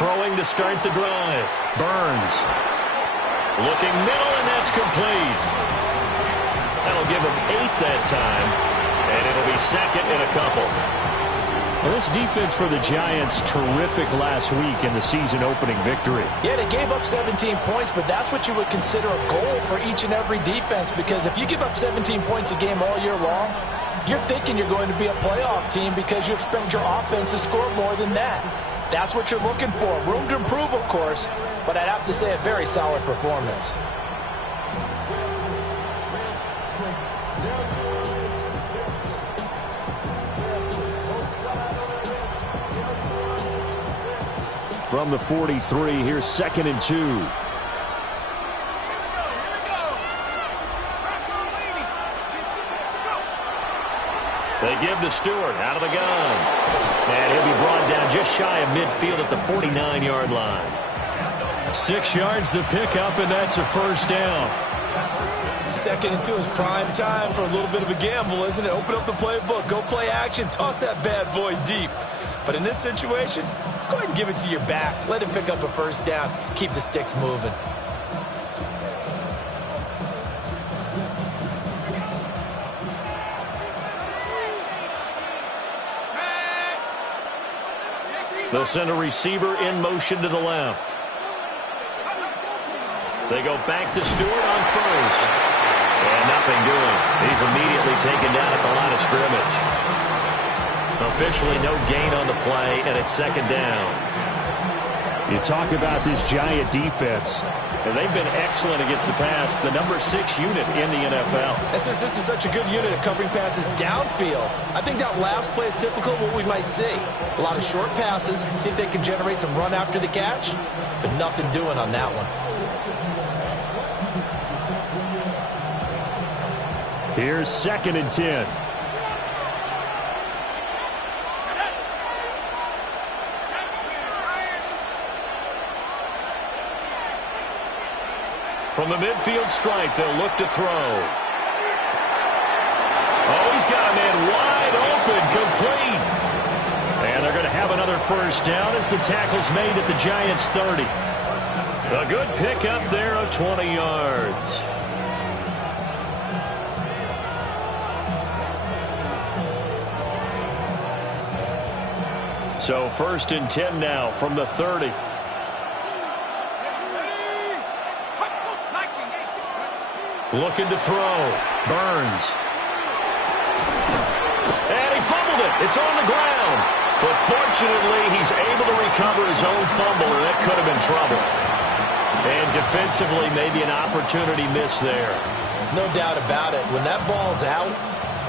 Throwing to start the drive. Burns. Looking middle, and that's complete. That'll give him 8 that time, and it'll be second and a couple. Well, this defense for the Giants, terrific last week in the season-opening victory. Yeah, they gave up 17 points, but that's what you would consider a goal for each and every defense, because if you give up 17 points a game all year long, you're thinking you're going to be a playoff team because you expect your offense to score more than that. That's what you're looking for. Room to improve, of course, but I'd have to say a very solid performance. From the 43, here's 2nd and 2. They give to Stewart out of the gun. And he'll be brought down just shy of midfield at the 49-yard line. 6 yards the pickup, and that's a first down. 2nd and 2 is prime time for a little bit of a gamble, isn't it? Open up the playbook, go play action, toss that bad boy deep. But in this situation, go ahead and give it to your back. Let him pick up a first down. Keep the sticks moving. They'll send a receiver in motion to the left. They go back to Stewart on first. And nothing doing. He's immediately taken down at the line of scrimmage. Officially no gain on the play, and it's 2nd down. You talk about this Giant defense. And they've been excellent against the pass, the number 6 unit in the NFL. And since this is such a good unit at covering passes downfield, I think that last play is typical of what we might see. A lot of short passes, see if they can generate some run after the catch, but nothing doing on that one. Here's 2nd and 10. From the midfield stripe, they'll look to throw. Oh, he's got a man wide open, complete. And they're going to have another first down as the tackle's made at the Giants' 30. A good pickup there of 20 yards. So 1st and 10 now from the 30. Looking to throw. Burns. And he fumbled it. It's on the ground. But fortunately, he's able to recover his own fumble, and that could have been trouble. And defensively, maybe an opportunity miss there. No doubt about it. When that ball's out,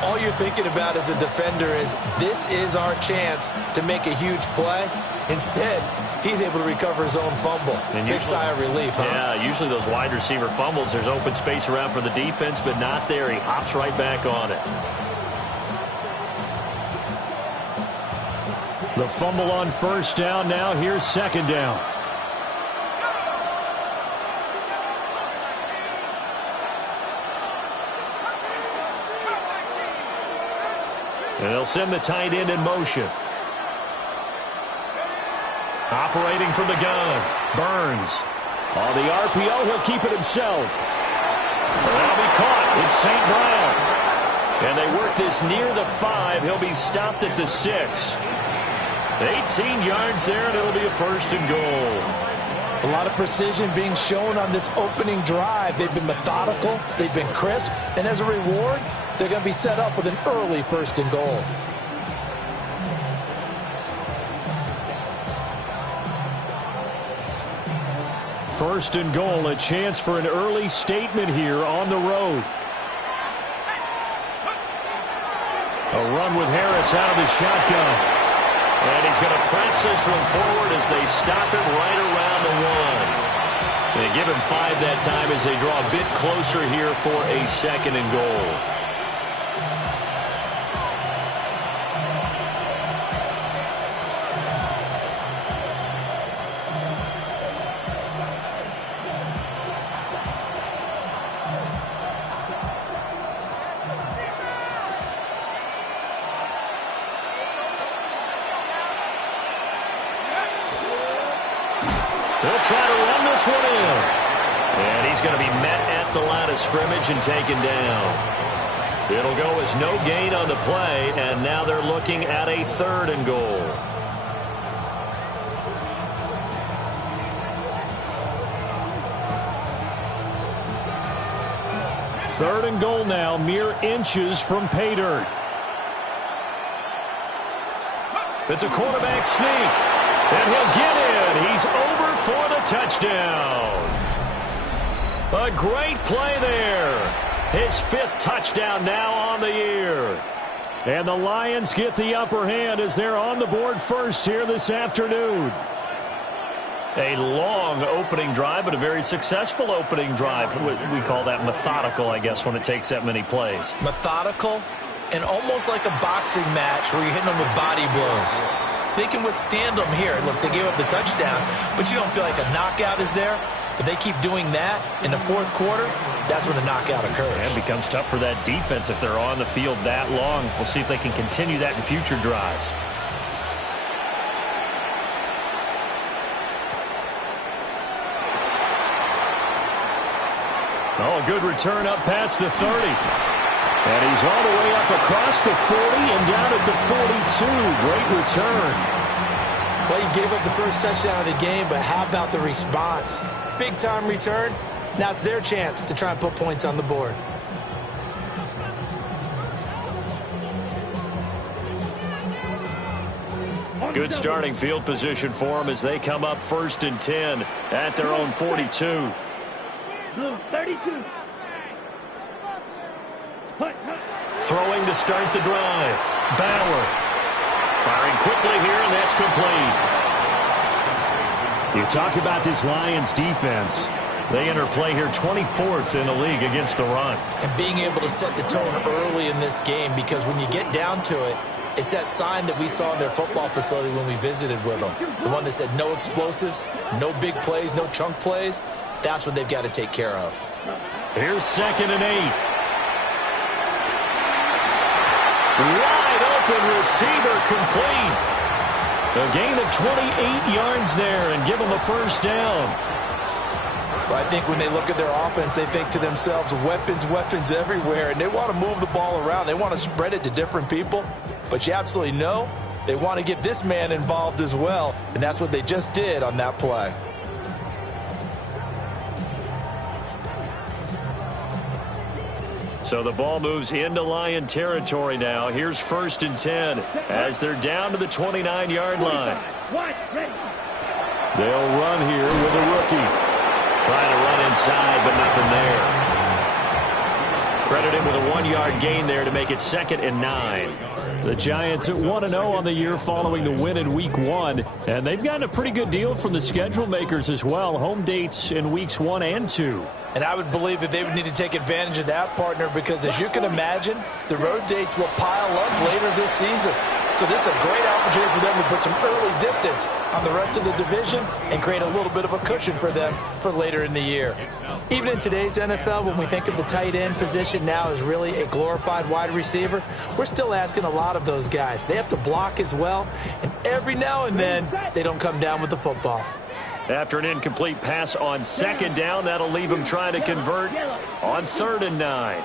all you're thinking about as a defender is, this is our chance to make a huge play. Instead, he's able to recover his own fumble. And big sigh of relief, huh? Yeah, usually those wide receiver fumbles, there's open space around for the defense, but not there. He hops right back on it. The fumble on first down. Now here's 2nd down. And they'll send the tight end in motion. Operating from the gun. Burns. On the RPO, he'll keep it himself. That'll be caught. It's St. Brown. And they work this near the 5. He'll be stopped at the 6. 18 yards there, and it'll be a 1st and goal. A lot of precision being shown on this opening drive. They've been methodical. They've been crisp. And as a reward, they're going to be set up with an early 1st and goal. First and goal, a chance for an early statement here on the road. A run with Harris out of the shotgun. And he's going to press this one forward as they stop him right around the 1. They give him 5 that time as they draw a bit closer here for a 2nd and goal. He'll try to run this one in. And he's going to be met at the line of scrimmage and taken down. It'll go as no gain on the play, and now they're looking at a 3rd and goal. Third and goal now, mere inches from pay dirt. It's a quarterback sneak, and he'll get in. He's over for the touchdown. A great play there. His 5th touchdown now on the year. And the Lions get the upper hand as they're on the board first here this afternoon. A long opening drive, but a very successful opening drive. We call that methodical, I guess, when it takes that many plays. Methodical and almost like a boxing match where you're hitting them with body blows. They can withstand them here. Look, they gave up the touchdown, but you don't feel like a knockout is there. But they keep doing that in the 4th quarter. That's when the knockout occurs. And it becomes tough for that defense if they're on the field that long. We'll see if they can continue that in future drives. Oh, a good return up past the 30. And he's all the way up across the 40 and down at the 42. Great return. Well, he gave up the first touchdown of the game, but how about the response? Big-time return. Now it's their chance to try and put points on the board. Good starting field position for them as they come up 1st and 10 at their own 42. 32. Throwing to start the drive. Bauer. Firing quickly here, and that's complete. You talk about this Lions defense. They enter play here 24th in the league against the run. And being able to set the tone early in this game, because when you get down to it, it's that sign that we saw in their football facility when we visited with them. The one that said no explosives, no big plays, no chunk plays. That's what they've got to take care of. Here's 2nd and 8. Wide open receiver complete. A gain of 28 yards there and give them a 1st down. Well, I think when they look at their offense, they think to themselves, weapons, weapons everywhere, and they want to move the ball around. They want to spread it to different people, but you absolutely know they want to get this man involved as well, and that's what they just did on that play. So the ball moves into Lion territory now. Here's 1st and 10 as they're down to the 29-yard line. They'll run here with a rookie. Trying to run inside, but nothing there. Credit him with a 1-yard gain there to make it 2nd and 9. The Giants at 1-0 on the year following the win in Week 1. And they've gotten a pretty good deal from the schedule makers as well. Home dates in Weeks 1 and 2. And I would believe that they would need to take advantage of that, partner, because as you can imagine, the road dates will pile up later this season. So this is a great opportunity for them to put some early distance on the rest of the division and create a little bit of a cushion for them for later in the year. Even in today's NFL, when we think of the tight end position now as really a glorified wide receiver, we're still asking a lot of those guys. They have to block as well, and every now and then they don't come down with the football. After an incomplete pass on 2nd down, that'll leave him trying to convert on 3rd and 9.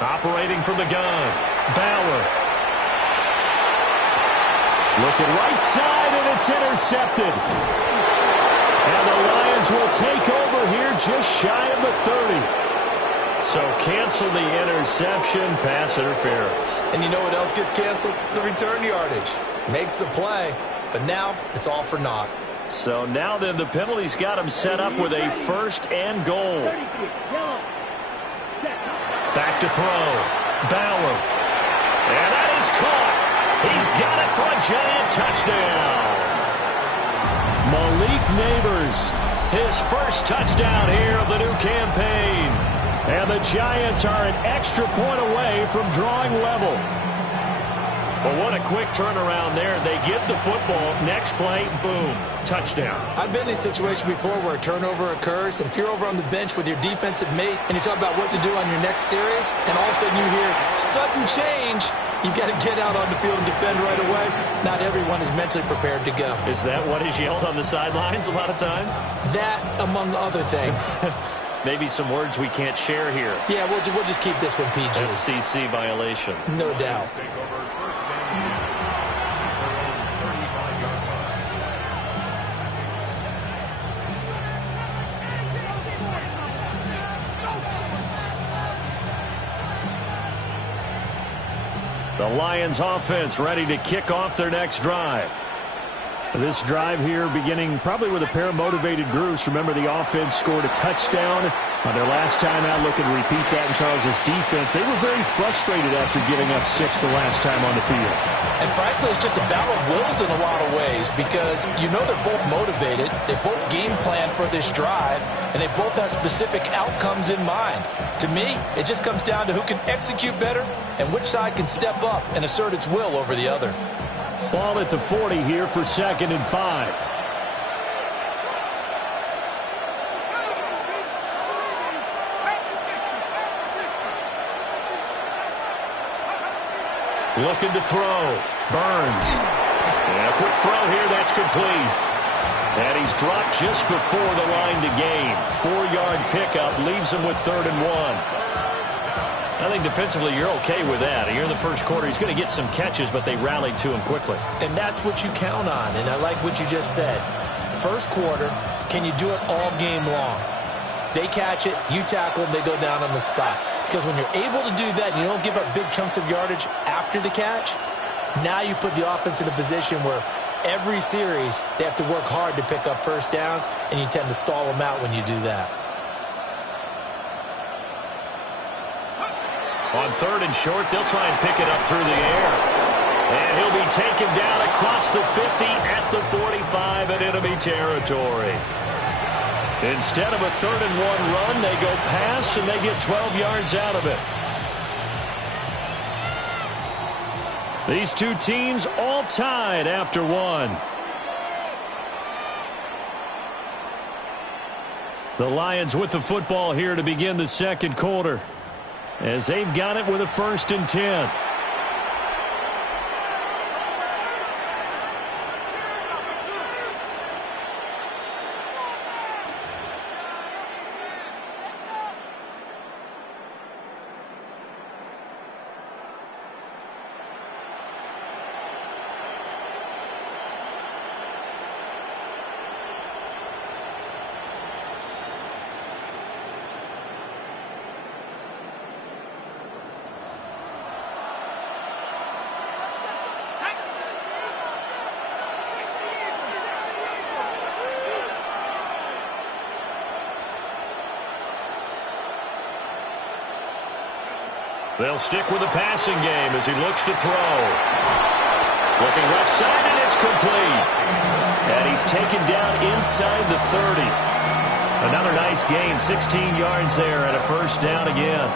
Operating from the gun, Bauer. Looking right side, and it's intercepted. And the Lions will take over here just shy of the 30. So cancel the interception, pass interference. And you know what else gets canceled? The return yardage. Makes the play, but now it's all for naught. So now then the penalty's got him set up with a 1st and goal. Back to throw. Bauer. And that is caught. He's got it for a Giant touchdown. Malik Neighbors. His 1st touchdown here of the new campaign. And the Giants are an extra point away from drawing level. Well, what a quick turnaround there. They get the football. Next play, boom, touchdown. I've been in a situation before where a turnover occurs, and if you're over on the bench with your defensive mate and you talk about what to do on your next series, and all of a sudden you hear sudden change, you've got to get out on the field and defend right away. Not everyone is mentally prepared to go. Is that what is yelled on the sidelines a lot of times? That, among other things. Maybe some words we can't share here. Yeah, we'll just keep this one PG. FCC violation. No doubt. The Lions offense ready to kick off their next drive. This drive here beginning probably with a pair of motivated groups. Remember, the offense scored a touchdown on their last time out. Looking to repeat that in Charles' defense. They were very frustrated after giving up 6 the last time on the field. And frankly, it's just a battle of wills in a lot of ways because you know they're both motivated. They both game plan for this drive, and they both have specific outcomes in mind. To me, it just comes down to who can execute better and which side can step up and assert its will over the other. Ball at the 40 here for 2nd and 5. Looking to throw. Burns. And a quick throw here. That's complete. And he's dropped just before the line to gain. 4-yard pickup leaves him with 3rd and 1. I think defensively you're okay with that. Here in the first quarter, he's going to get some catches, but they rallied to him quickly. And that's what you count on, and I like what you just said. First quarter, can you do it all game long? They catch it, you tackle them, they go down on the spot. Because when you're able to do that, you don't give up big chunks of yardage after the catch, now you put the offense in a position where every series they have to work hard to pick up first downs, and you tend to stall them out when you do that. On 3rd and short, they'll try and pick it up through the air. And he'll be taken down across the 50 at the 45 in enemy territory. Instead of a 3rd and 1 run, they go pass, and they get 12 yards out of it. These two teams all tied after 1. The Lions with the football here to begin the second quarter, as they've got it with a 1st and 10. They'll stick with the passing game as he looks to throw. Looking left side, and it's complete. And he's taken down inside the 30. Another nice gain, 16 yards there, and a 1st down again.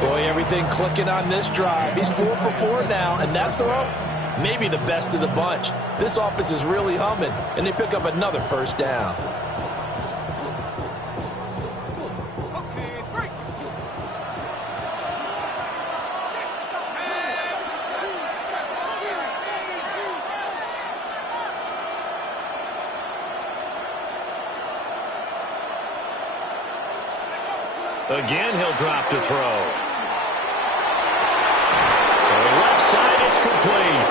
Boy, everything clicking on this drive. He's 4 for 4 now, and that throw, maybe the best of the bunch. This offense is really humming, and they pick up another 1st down. Again, he'll drop to throw. So left side, it's complete.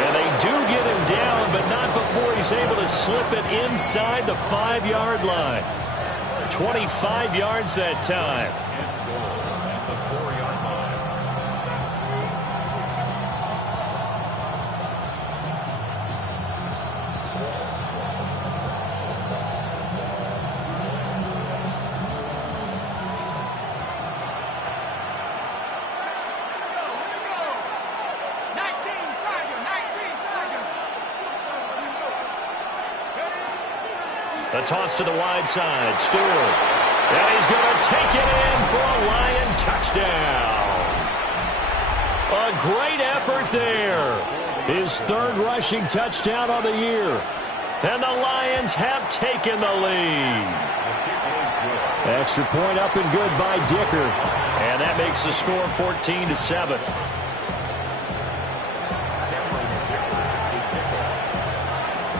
And they do get him down, but not before he's able to slip it inside the 5-yard line. 25 yards that time. The toss to the wide side. Stewart. And he's going to take it in for a Lion touchdown. A great effort there. His third rushing touchdown of the year. And the Lions have taken the lead. Extra point up and good by Dicker. And that makes the score 14-7.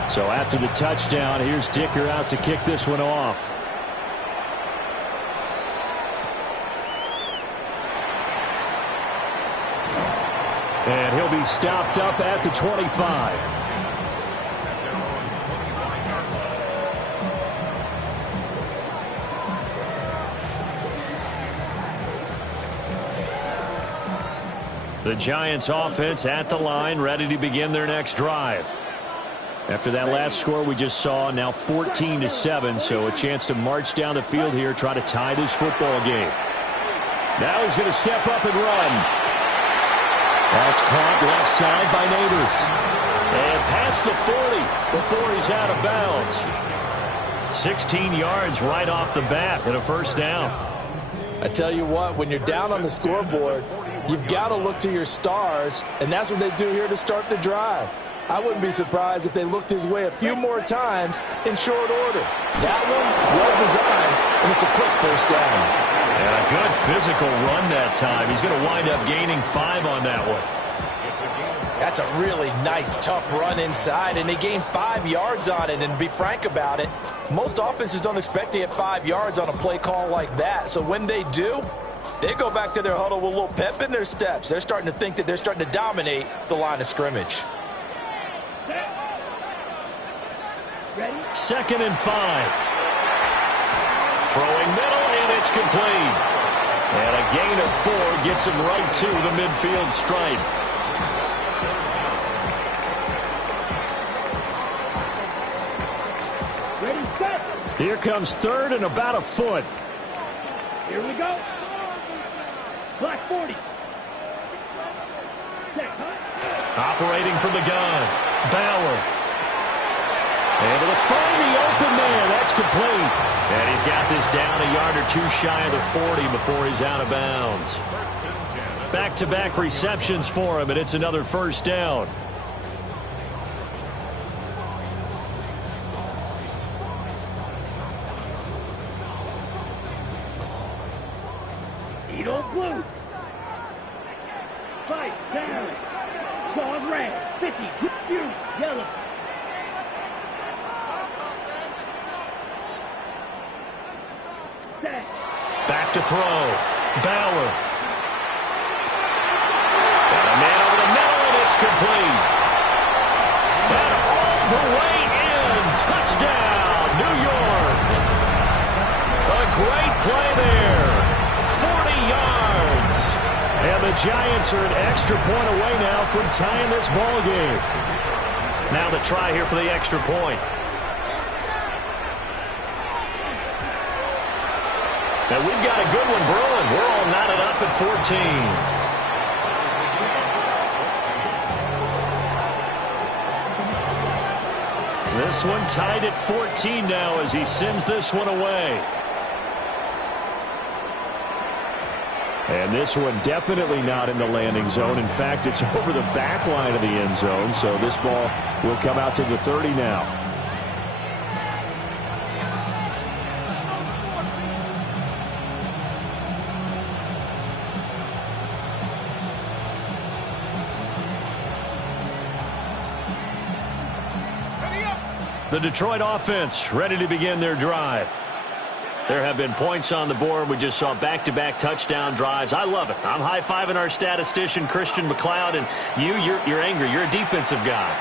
So after the touchdown, here's Dicker out to kick this one off. And he'll be stopped up at the 25. The Giants offense at the line, ready to begin their next drive. After that last score we just saw, now 14-7, so a chance to march down the field here, try to tie this football game. Now he's going to step up and run. That's caught left side by Neighbors. And past the 40 before he's out of bounds. 16 yards right off the bat and a first down. I tell you what, when you're down on the scoreboard, you've got to look to your stars, and that's what they do here to start the drive. I wouldn't be surprised if they looked his way a few more times in short order. That one, well designed, and it's a quick first down. And a good physical run that time. He's going to wind up gaining 5 on that one. That's a really nice, tough run inside, and they gained 5 yards on it. And to be frank about it, most offenses don't expect to get 5 yards on a play call like that. So when they do, they go back to their huddle with a little pep in their steps. They're starting to think that they're starting to dominate the line of scrimmage. 2nd and 5. Throwing middle, and it's complete. And a gain of 4 gets him right to the midfield stripe. Ready, set. Here comes 3rd and about a foot. Here we go. Black 40. Operating from the gun. Bauer. Able to find the open man. That's complete. And he's got this down a yard or 2 shy of the 40 before he's out of bounds. Back-to-back receptions for him, and it's another first down. Edo blue. Fight down. Dog red. 50. You. Yellow. Set. Back to throw. Bauer. Got a man over the middle, and it's complete. And all the way in. Touchdown, New York. A great play there. 40 yards. And the Giants are an extra point away now from tying this ball game. Now the try here for the extra point. Now we've got a good one brewing. We're all knotted up at 14. This one tied at 14 now as he sends this one away. And this one definitely not in the landing zone. In fact, it's over the back line of the end zone. So this ball will come out to the 30 now. The Detroit offense ready to begin their drive. There have been points on the board. We just saw back-to-back touchdown drives. I love it. I'm high-fiving our statistician, Christian McLeod, and you're angry. You're a defensive guy.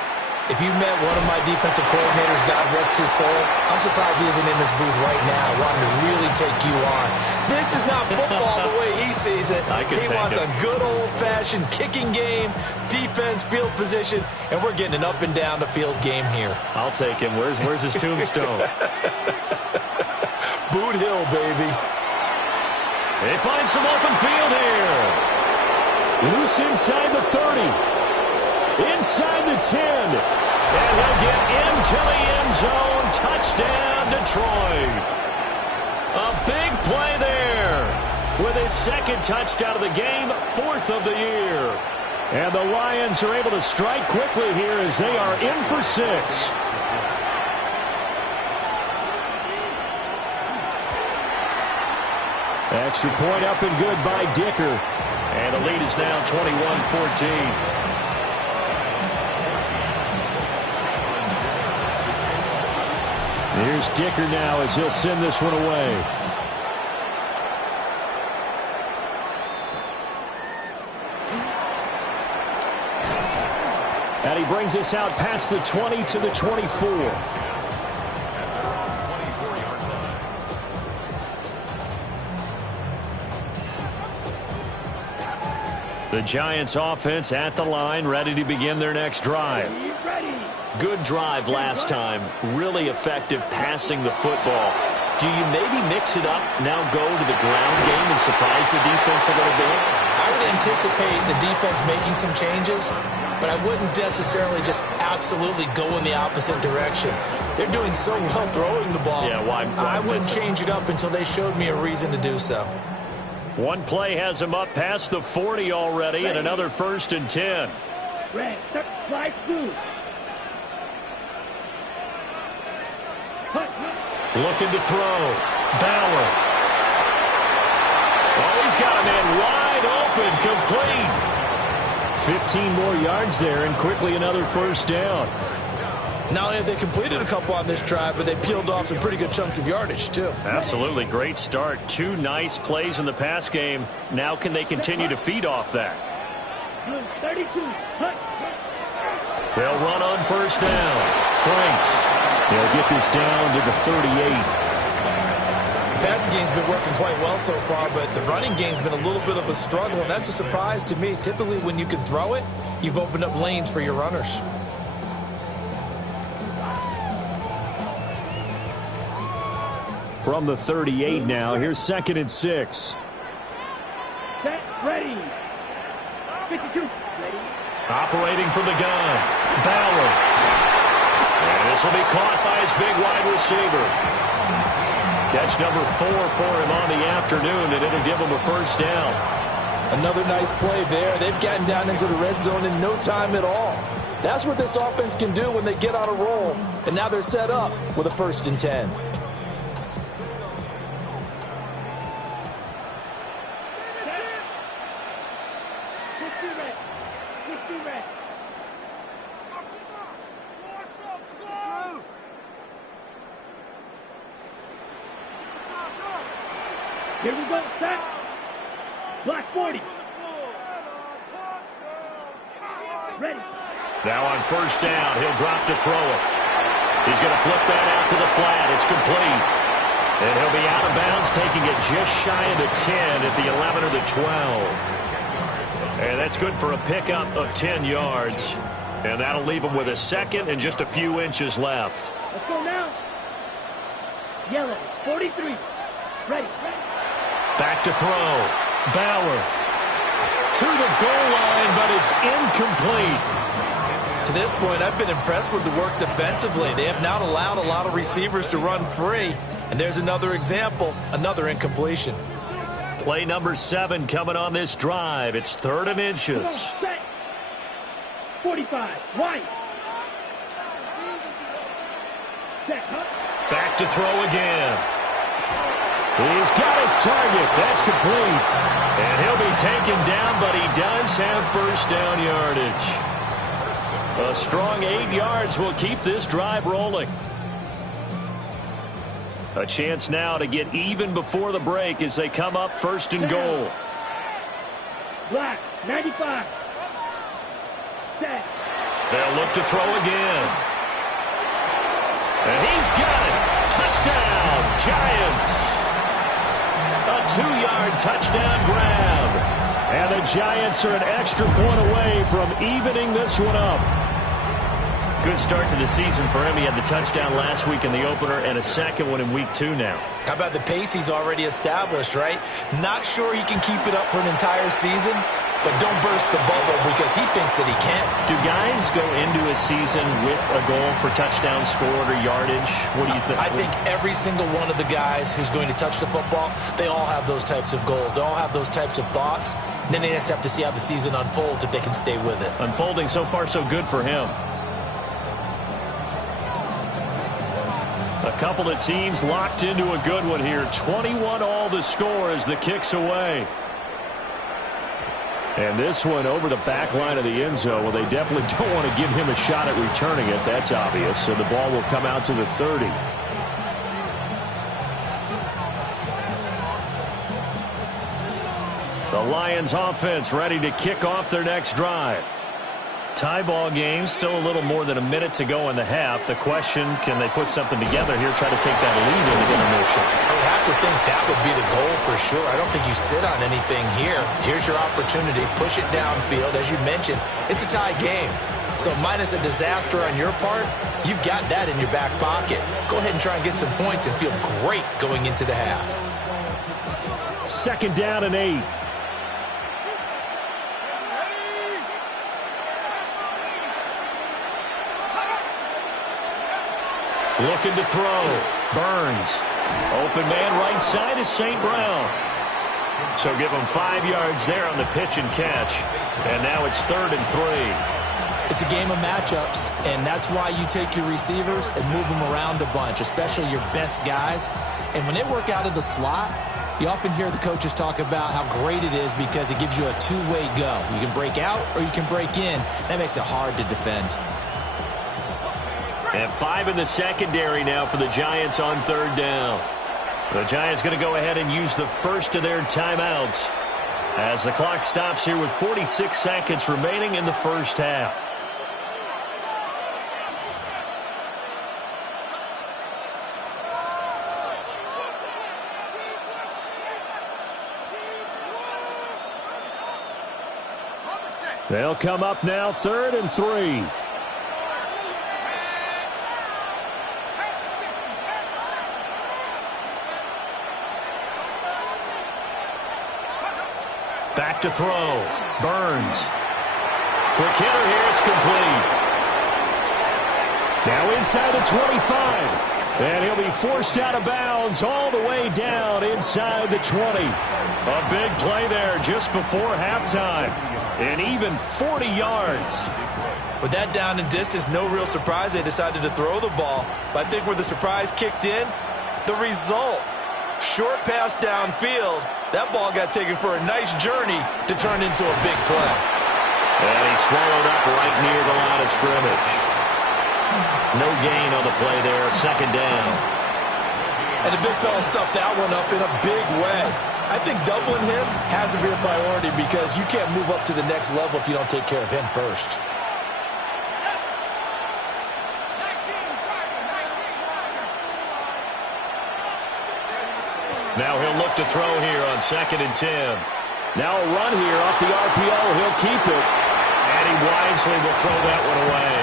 If you met one of my defensive coordinators, God rest his soul, I'm surprised he isn't in this booth right now wanting to really take you on. This is not football the way he sees it. He wants a good old-fashioned kicking game, defense, field position, and we're getting an up-and-down-the-field game here. I'll take him. Where's his tombstone? Boot Hill, baby. They find some open field here. Loose inside the 30. Inside the 10. And he'll get into the end zone. Touchdown, Detroit. A big play there. With his second touchdown of the game, 4th of the year. And the Lions are able to strike quickly here as they are in for 6. Extra point up and good by Dicker. And the lead is now 21-14. Here's Dicker now as he'll send this one away. And he brings us out past the 20 to the 24. The Giants offense at the line, ready to begin their next drive. Good drive last time. Really effective passing the football. Do you maybe mix it up, now go to the ground game and surprise the defense a little bit? I would anticipate the defense making some changes, but I wouldn't necessarily just absolutely go in the opposite direction. They're doing so well throwing the ball. Yeah, why I wouldn't change it up until they showed me a reason to do so. One play has him up past the 40 already, and another 1st and 10. Red, slide through. Looking to throw. Bauer. Oh, he's got a man wide open, complete. 15 more yards there, and quickly another 1st down. Not only have they completed a couple on this drive, but they peeled off some pretty good chunks of yardage, too. Absolutely great start. 2 nice plays in the pass game. Now can they continue to feed off that? 32. They'll run on 1st down. Franks. They'll get this down to the 38. The passing game's been working quite well so far, but the running game's been a little bit of a struggle, and that's a surprise to me. Typically, when you can throw it, you've opened up lanes for your runners. From the 38 now, here's 2nd and 6. Set, ready. 52, ready. Operating from the gun. Bauer. And this will be caught by his big wide receiver. Catch number 4 for him on the afternoon, and it'll give him a 1st down. Another nice play there. They've gotten down into the red zone in no time at all. That's what this offense can do when they get on a roll. And now they're set up with a 1st and 10. Here we go, set. Block 40. Ready. Now on 1st down, he'll drop to throw it. He's going to flip that out to the flat. It's complete. And he'll be out of bounds, taking it just shy of the 10 at the 11 or the 12. And that's good for a pickup of 10 yards. And that'll leave him with a 2nd and just a few inches left. Let's go now. Yellow, 43. Ready. Back to throw. Bauer. To the goal line, but it's incomplete. To this point, I've been impressed with the work defensively. They have not allowed a lot of receivers to run free. And there's another example, another incompletion. Play number 7 coming on this drive. It's 3rd and inches. Set. 45. White. Set. Back to throw again. He's got his target. That's complete. And he'll be taken down, but he does have 1st down yardage. A strong 8 yards will keep this drive rolling. A chance now to get even before the break as they come up 1st and goal. Black, 95. Set. They'll look to throw again. And he's got it. Touchdown, Giants. A 2-yard touchdown grab. And the Giants are an extra point away from evening this one up. Good start to the season for him. He had the touchdown last week in the opener and a 2nd one in week 2 now. How about the pace he's already established, right? Not sure he can keep it up for an entire season, but don't burst the bubble because he thinks that he can. Do guys go into a season with a goal for touchdowns scored or yardage? What do you think? I think every single one of the guys who's going to touch the football, they all have those types of goals. They all have those types of thoughts. Then they just have to see how the season unfolds if they can stay with it. Unfolding so far so good for him. A couple of teams locked into a good one here. 21 all the score as the kick's away. And this one over the back line of the end zone. Well, they definitely don't want to give him a shot at returning it. That's obvious. So the ball will come out to the 30. The Lions offense ready to kick off their next drive. Tie ball game, still a little more than a minute to go in the half. The question, can they put something together here, try to take that lead into intermission? I would have to think that would be the goal for sure. I don't think you sit on anything here. Here's your opportunity. Push it downfield. As you mentioned, it's a tie game. So minus a disaster on your part, you've got that in your back pocket. Go ahead and try and get some points and feel great going into the half. 2nd down and 8. Looking to throw. Burns. Open man right side is St. Brown. So give him 5 yards there on the pitch and catch. And now it's 3rd and 3. It's a game of matchups, and that's why you take your receivers and move them around a bunch, especially your best guys. And when they work out of the slot, you often hear the coaches talk about how great it is because it gives you a two-way go. You can break out or you can break in. That makes it hard to defend. And 5 in the secondary now for the Giants on 3rd down. The Giants going to go ahead and use the first of their timeouts as the clock stops here with 46 seconds remaining in the first half. They'll come up now 3rd and 3. Back to throw. Burns. Quick hitter here. It's complete. Now inside the 25. And he'll be forced out of bounds all the way down inside the 20. A big play there just before halftime. And even 40 yards. With that down and distance, no real surprise they decided to throw the ball. But I think where the surprise kicked in, the result. Short pass downfield. That ball got taken for a nice journey to turn into a big play. And he swallowed up right near the line of scrimmage. No gain on the play there. 2nd down. And the big fella stuffed that one up in a big way. I think doubling him has to be a priority because you can't move up to the next level if you don't take care of him first. Now he'll look to throw here on 2nd and 10. Now a run here off the RPO. He'll keep it. And he wisely will throw that one away.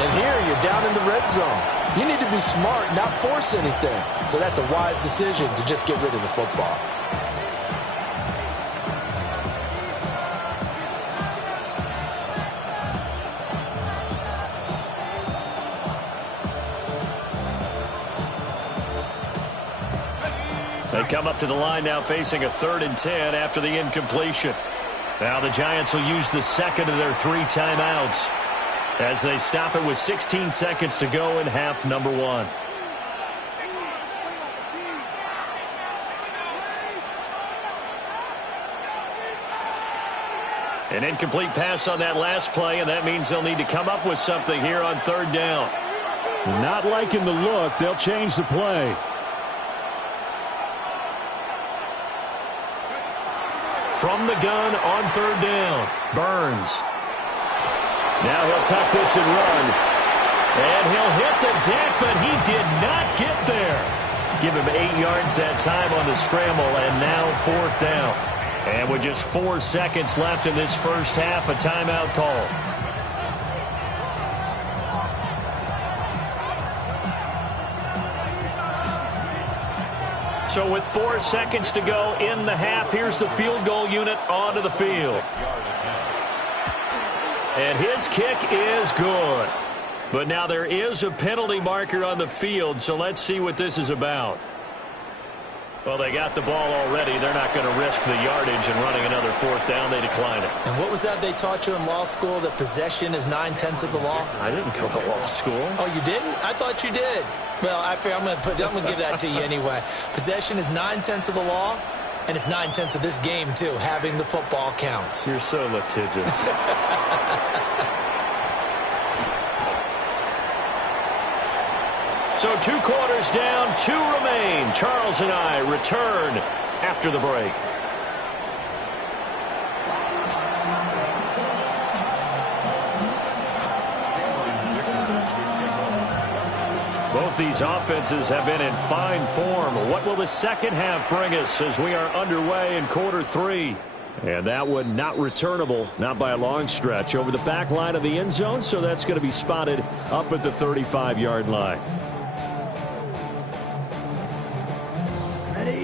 And here you're down in the red zone. You need to be smart, not force anything. So that's a wise decision to just get rid of the football. They come up to the line now facing a 3rd and 10 after the incompletion. Now the Giants will use the second of their 3 timeouts as they stop it with 16 seconds to go in half number 1. An incomplete pass on that last play, and that means they'll need to come up with something here on 3rd down. Not liking the look. They'll change the play. From the gun on 3rd down, Burns. Now he'll tuck this and run. And he'll hit the deck, but he did not get there. Give him 8 yards that time on the scramble, and now 4th down. And with just 4 seconds left in this first half, a timeout call. So with 4 seconds to go in the half, here's the field goal unit onto the field. And his kick is good. But now there is a penalty marker on the field, so let's see what this is about. Well, they got the ball already. They're not going to risk the yardage and running another fourth down. They decline it. And what was that they taught you in law school, that possession is 9/10 of the law? I didn't go to law school. Oh, you didn't? I thought you did. Well, I'm going to give that to you anyway. Possession is 9/10 of the law, and it's 9/10 of this game, too. Having the football counts. You're so litigious. So 2 quarters down, 2 remain. Charles and I return after the break. Both these offenses have been in fine form. What will the second half bring us as we are underway in quarter 3? And that one not returnable, not by a long stretch, over the back line of the end zone, so that's going to be spotted up at the 35-yard line.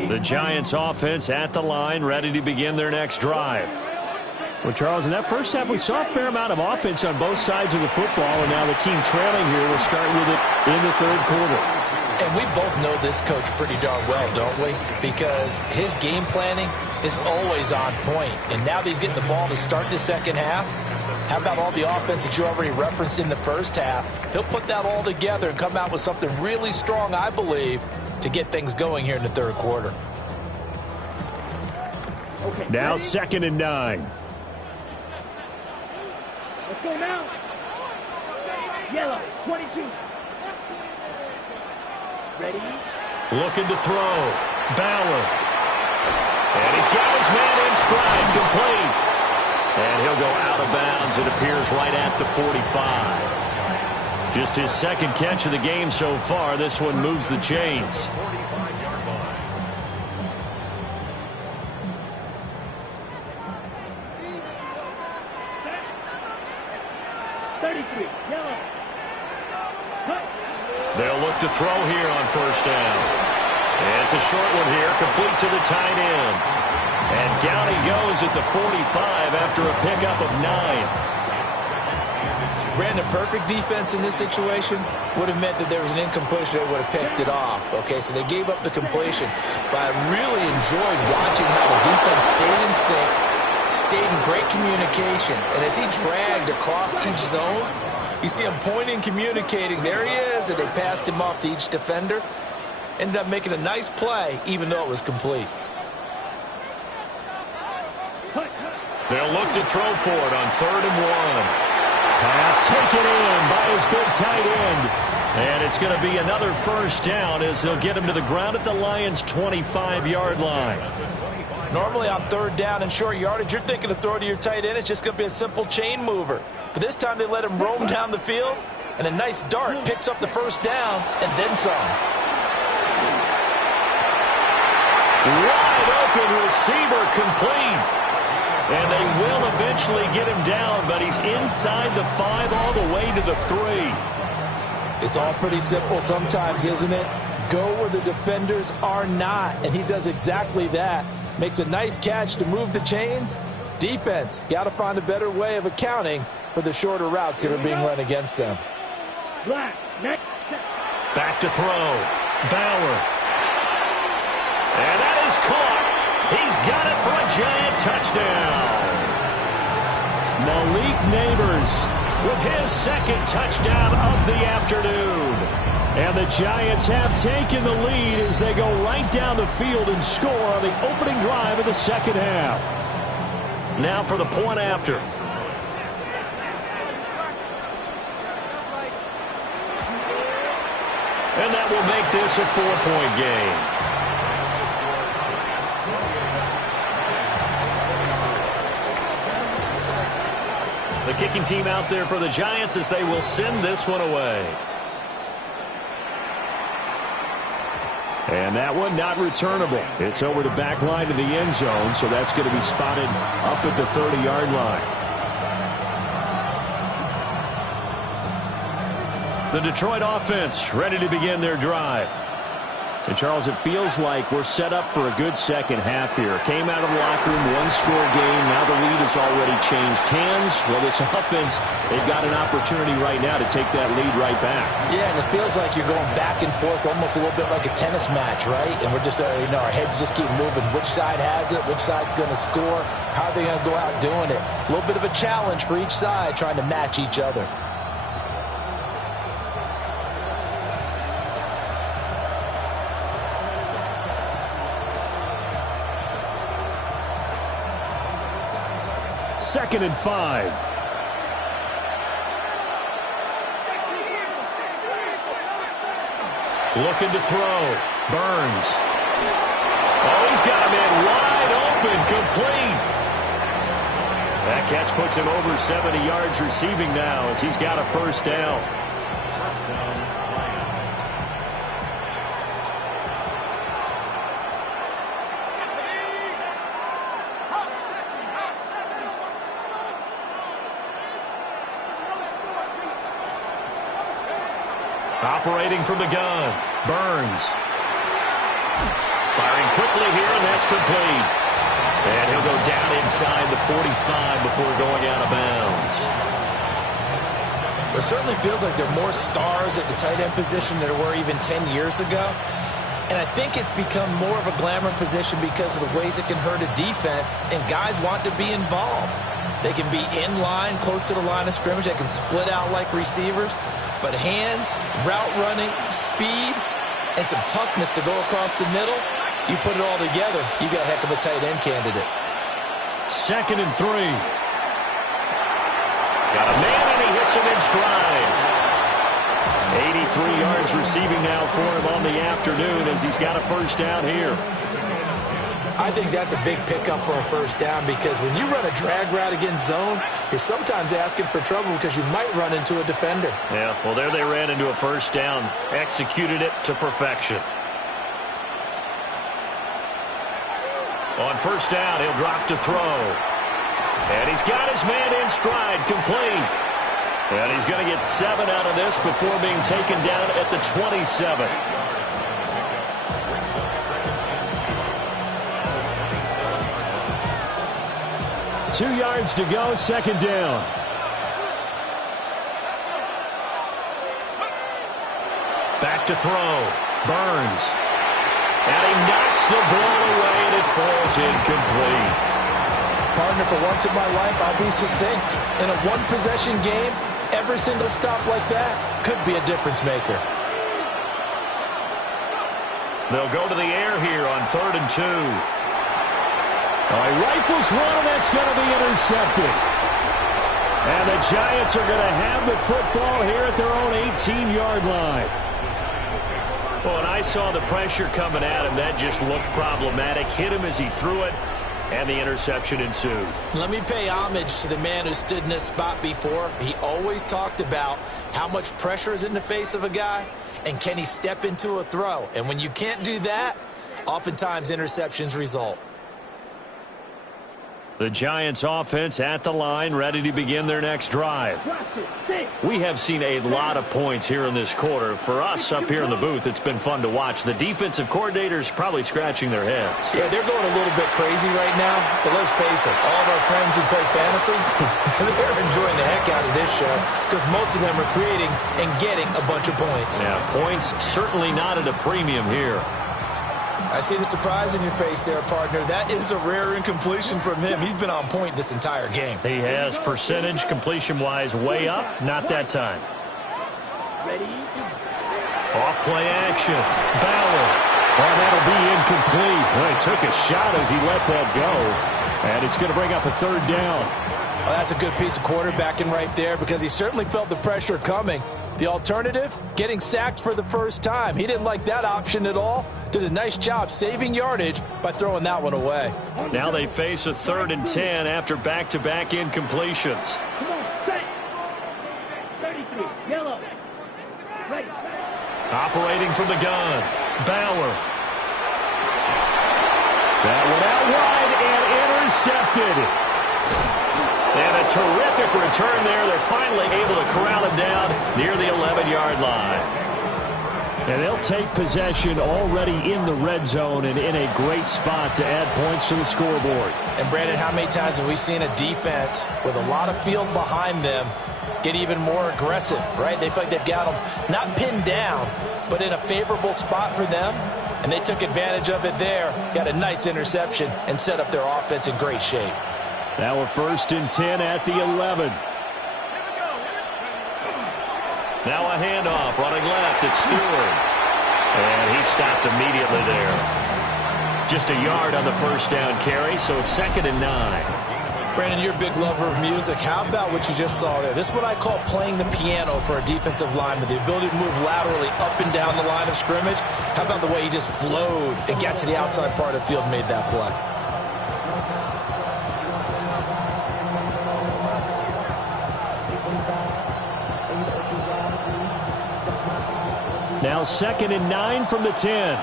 The Giants offense at the line, ready to begin their next drive. Well, Charles, in that first half, we saw a fair amount of offense on both sides of the football, and now the team trailing here will start with it in the third quarter. And we both know this coach pretty darn well, don't we? Because his game planning is always on point. And now that he's getting the ball to start the second half, how about all the offense that you already referenced in the first half? He'll put that all together and come out with something really strong, I believe, to get things going here in the third quarter. Okay, Now ready? 2nd and 9. Let's go now. Yellow, 22. Ready? Looking to throw. Bauer. And he's got his man in stride, complete. And he'll go out of bounds. It appears right at the 45. Just his second catch of the game so far. This one moves the chains. 33, yellow. Cut. They'll look to throw here on first down. And it's a short one here, complete to the tight end. And down he goes at the 45 after a pickup of 9. Ran the perfect defense in this situation would have meant that there was an incompletion that would have picked it off. Okay, so they gave up the completion. But I really enjoyed watching how the defense stayed in sync, stayed in great communication. And as he dragged across each zone, you see him pointing, communicating. There he is, and they passed him off to each defender. Ended up making a nice play, even though it was complete. They'll look to throw for it on 3rd and 1. Pass taken in by his big tight end. And it's going to be another first down as they'll get him to the ground at the Lions' 25-yard line. Normally on 3rd down and short yardage, you're thinking to throw to your tight end. It's just going to be a simple chain mover. But this time they let him roam down the field, and a nice dart picks up the first down and then some. Wide open receiver, complete. And they will eventually get him down, but he's inside the 5 all the way to the 3. It's all pretty simple sometimes, isn't it? Go where the defenders are not, and he does exactly that. Makes a nice catch to move the chains. Defense, got to find a better way of accounting for the shorter routes that are being run against them. Black, next. Back to throw. Bauer. And that is caught. He's got it for a Giant touchdown. Malik Neighbors with his second touchdown of the afternoon. And the Giants have taken the lead as they go right down the field and score on the opening drive of the second half. Now for the point after. And that will make this a 4-point game. The kicking team out there for the Giants as they will send this one away. And that one not returnable. It's over the back line of the end zone, so that's going to be spotted up at the 30-yard line. The Detroit offense ready to begin their drive. And, Charles, it feels like we're set up for a good second half here. Came out of the locker room, one-score game. Now the lead has already changed hands. Well, this offense, they've got an opportunity right now to take that lead right back. Yeah, and it feels like you're going back and forth almost a little bit like a tennis match, right? And we're just, our heads just keep moving. Which side has it? Which side's going to score? How are they going to go out doing it? A little bit of a challenge for each side trying to match each other. Second and 5. Looking to throw. Burns. Oh, he's got a man wide open, complete. That catch puts him over 70 yards receiving now as he's got a first down. Operating from the gun. Burns. Firing quickly here, and that's complete. And he'll go down inside the 45 before going out of bounds. It certainly feels like there are more stars at the tight end position than there were even 10 years ago. And I think it's become more of a glamour position because of the ways it can hurt a defense, and guys want to be involved. They can be in line, close to the line of scrimmage. They can split out like receivers. But hands, route running, speed, and some toughness to go across the middle, you put it all together, you got a heck of a tight end candidate. Second and 3. Got a man, and he hits him in stride. 83 yards receiving now for him on the afternoon as he's got a first down here. I think that's a big pickup for a first down because when you run a drag route against zone, you're sometimes asking for trouble because you might run into a defender. Yeah, well, there they ran into a first down. Executed it to perfection. On first down, he'll drop to throw. And he's got his man in stride, complete. And he's going to get 7 out of this before being taken down at the 27. 2 yards to go, second down. Back to throw. Burns. And he knocks the ball away, and it falls incomplete. Partner, for once in my life, I'll be succinct. In a one-possession game, every single stop like that could be a difference maker. They'll go to the air here on 3rd and 2. He rifles one, and that's going to be intercepted. And the Giants are going to have the football here at their own 18-yard line. Well, and I saw the pressure coming at him. That just looked problematic. Hit him as he threw it, and the interception ensued. Let me pay homage to the man who stood in this spot before. He always talked about how much pressure is in the face of a guy, and can he step into a throw. And when you can't do that, oftentimes interceptions result. The Giants offense at the line, ready to begin their next drive. We have seen a lot of points here in this quarter. For us up here in the booth, it's been fun to watch. The defensive coordinators probably scratching their heads. Yeah, they're going a little bit crazy right now, but let's face it, all of our friends who play fantasy, they're enjoying the heck out of this show because most of them are creating and getting a bunch of points. Yeah, points certainly not at a premium here. I see the surprise in your face there, partner. That is a rare incompletion from him. He's been on point this entire game. He has percentage completion-wise way up. Not that time. Ready? Off play action. Bauer. Oh, that'll be incomplete. Well, he took a shot as he let that go. And it's going to bring up a 3rd down. Well, that's a good piece of quarterbacking right there because he certainly felt the pressure coming. The alternative, getting sacked for the first time. He didn't like that option at all. Did a nice job saving yardage by throwing that one away. Now they face a 3rd and 10 after back-to-back incompletions. Come on, set. 33, yellow. Ready. Operating from the gun. Bauer. That one out wide and intercepted. And a terrific return there. They're finally able to corral him down near the 11-yard line. And they'll take possession already in the red zone and in a great spot to add points to the scoreboard. And, Brandon, how many times have we seen a defense with a lot of field behind them get even more aggressive, right? They feel like they've got them not pinned down, but in a favorable spot for them, and they took advantage of it there, got a nice interception, and set up their offense in great shape. Now a 1st and 10 at the 11. Now a handoff running left. It's Stewart. And he stopped immediately there. Just a yard on the 1st down carry, so it's 2nd and 9. Brandon, you're a big lover of music. How about what you just saw there? This is what I call playing the piano for a defensive lineman, the ability to move laterally up and down the line of scrimmage. How about the way he just flowed and got to the outside part of the field and made that play? Now 2nd and 9 from the 10.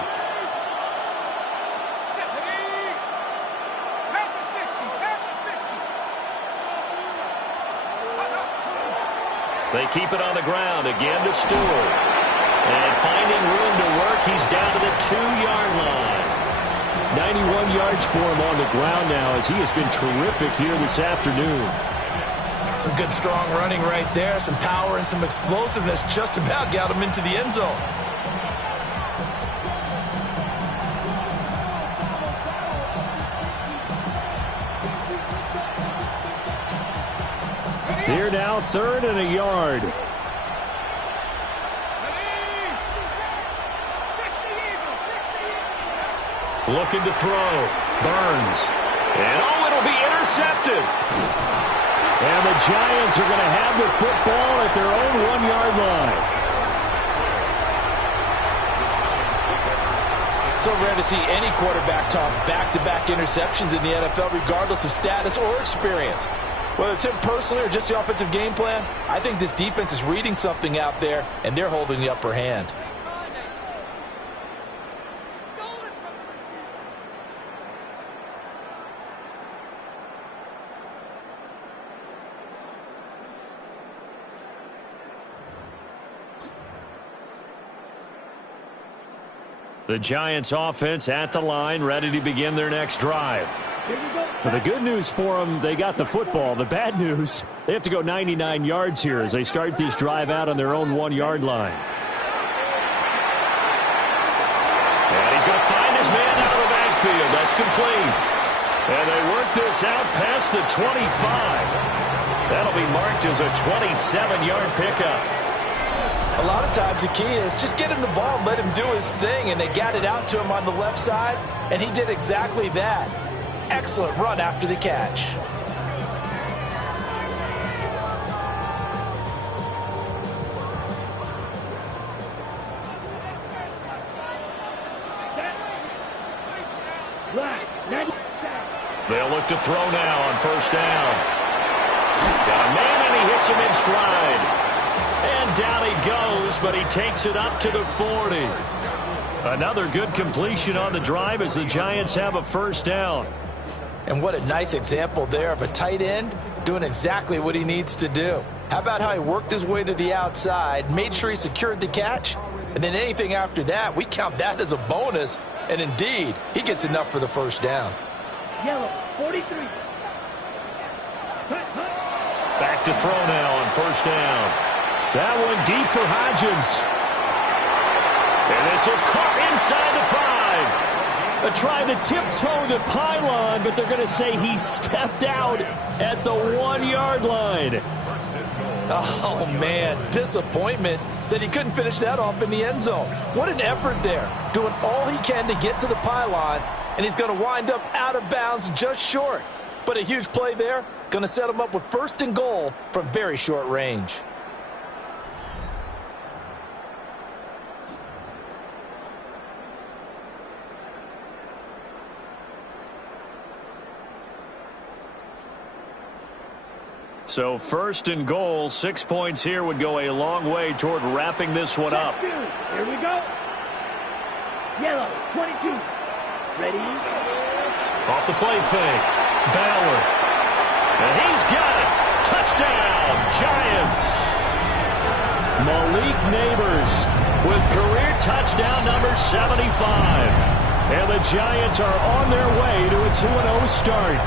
They keep it on the ground again to Stewart. And finding room to work, he's down to the 2-yard line. 91 yards for him on the ground now as he has been terrific here this afternoon. Some good strong running right there, some power and some explosiveness, just about got him into the end zone. Here now, 3rd and a yard. Looking to throw. Burns. And it'll be intercepted. And the Giants are going to have the football at their own 1-yard line. So rare to see any quarterback toss back-to-back interceptions in the NFL, regardless of status or experience. Whether it's him personally or just the offensive game plan, I think this defense is reading something out there, and they're holding the upper hand. The Giants offense at the line, ready to begin their next drive. But the good news for them, they got the football. The bad news, they have to go 99 yards here as they start this drive out on their own 1-yard line. And he's going to find his man out of the backfield. That's complete. And they work this out past the 25. That'll be marked as a 27-yard pickup. A lot of times the key is just get him the ball and let him do his thing, and they got it out to him on the left side, and he did exactly that. Excellent run after the catch. They'll look to throw now on 1st down. Got a man, and he hits him in stride. And down he goes, but he takes it up to the 40. Another good completion on the drive as the Giants have a 1st down. And what a nice example there of a tight end doing exactly what he needs to do. How about how he worked his way to the outside, made sure he secured the catch, and then anything after that, we count that as a bonus. And indeed, he gets enough for the 1st down. Yellow, 43. Back to throw now on 1st down. That one deep for Hodgins. And this is caught inside the 5. They're trying to tiptoe the pylon, but they're going to say he stepped out at the 1-yard line. Oh, man, disappointment that he couldn't finish that off in the end zone. What an effort there, doing all he can to get to the pylon, and he's going to wind up out of bounds just short. But a huge play there, going to set him up with 1st and goal from very short range. So 1st and goal, 6 points here would go a long way toward wrapping this one up. Here we go. Yellow, 22. Ready? Off the play fake. Ballard. And he's got it. Touchdown, Giants. Malik Neighbors with career touchdown number 75. And the Giants are on their way to a 2-0 start.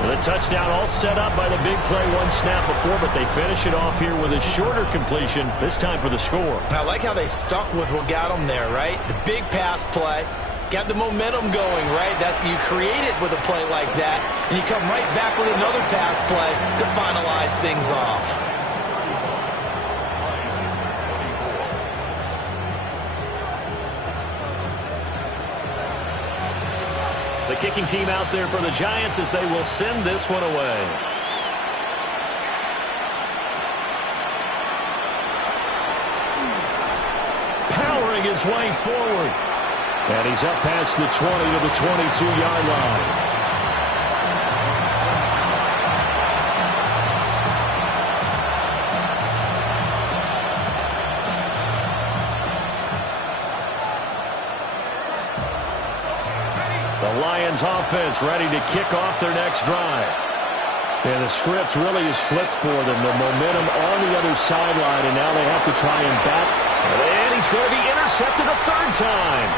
The touchdown all set up by the big play one snap before, but they finish it off here with a shorter completion, this time for the score. I like how they stuck with what got them there, right? The big pass play. Got the momentum going, right? That's you create it with a play like that, and you come right back with another pass play to finalize things off. The kicking team out there for the Giants as they will send this one away. Powering his way forward. And he's up past the 20 to the 22-yard line. The Lions offense ready to kick off their next drive. And the script really is flipped for them. The momentum on the other sideline, and now they have to try and bat. And he's going to be intercepted a third time.